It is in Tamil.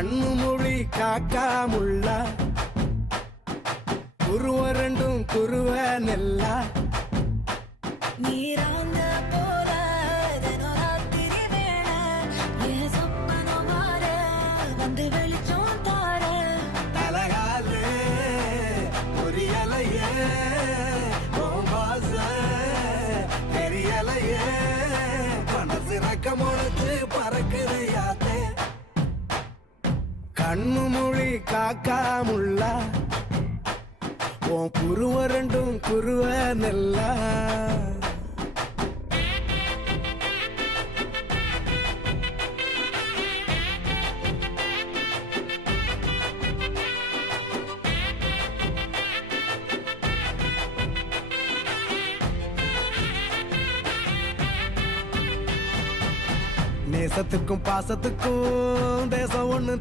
கண்ணு மொழி காக்காமுள்ள குருவ ரெண்டும் குருவ நெல்லா நீராங்க போல தினராத்திரி வேளை என் சொப்பனம் மாற வந்து வெளிச்சம் தார தலகாலே புரியலையே பாச தெரியலையே மனசு ரக்கமுழுத்து பறக்குதையாத்தே கண்ணு மொழி காக்காமுள்ள உன் குருவ ரெண்டும் குருவ நெல்லா நேசத்துக்கும் பாசத்துக்கும் தேசம் ஒண்ணு